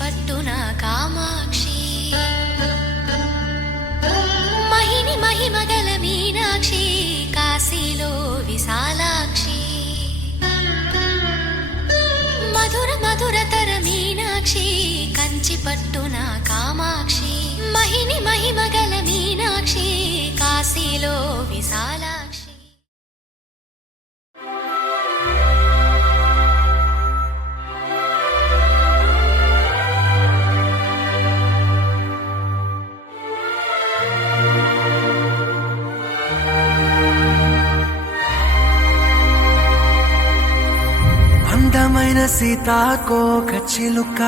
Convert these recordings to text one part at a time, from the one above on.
పట్టున కామాక్షి మహిని మహిమగల మీనాక్షి కాశీలో విశాలాక్షి మధుర మధురతర మీనాక్షి కంచి పట్టున కామాక్షి మహిని మహిమగల మీనాక్షి కాశీలో విశాలాక్షి. అందమైన సీతాకోక చిలుక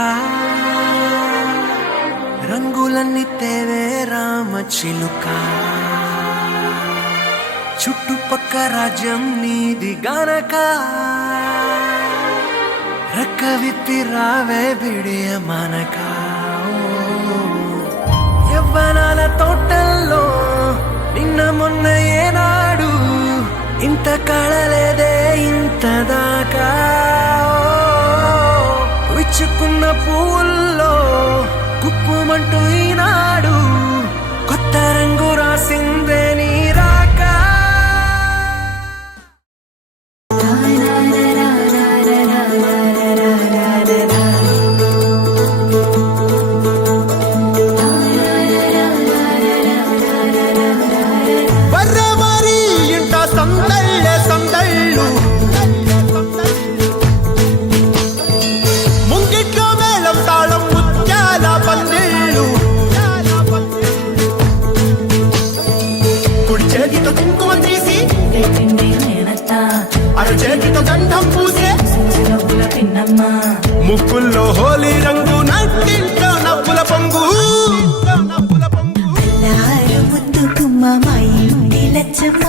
రంగులన్నీ తేవే రామ చిలుక చుట్టుపక్క రాజ్యం నీది గనక రెక్క విప్పి రావే బిడియ మనక యవ్వనాల తోటల్లో నిన్న మొన్న ఏనాడు ఇంత కళలేదే ఇంత దాకా విచ్చుకున్న పువ్వుల్లో కుప్పుమంటూ ఈనాడు కొత్త రంగు రాసిందే నీ రాక. ముక్కుల్లో హోలీ రంగు నట్టింట్లో నవ్వుల పొంగు ముద్దు కుమ్మ మా ఇంటి లచ్చమ్మ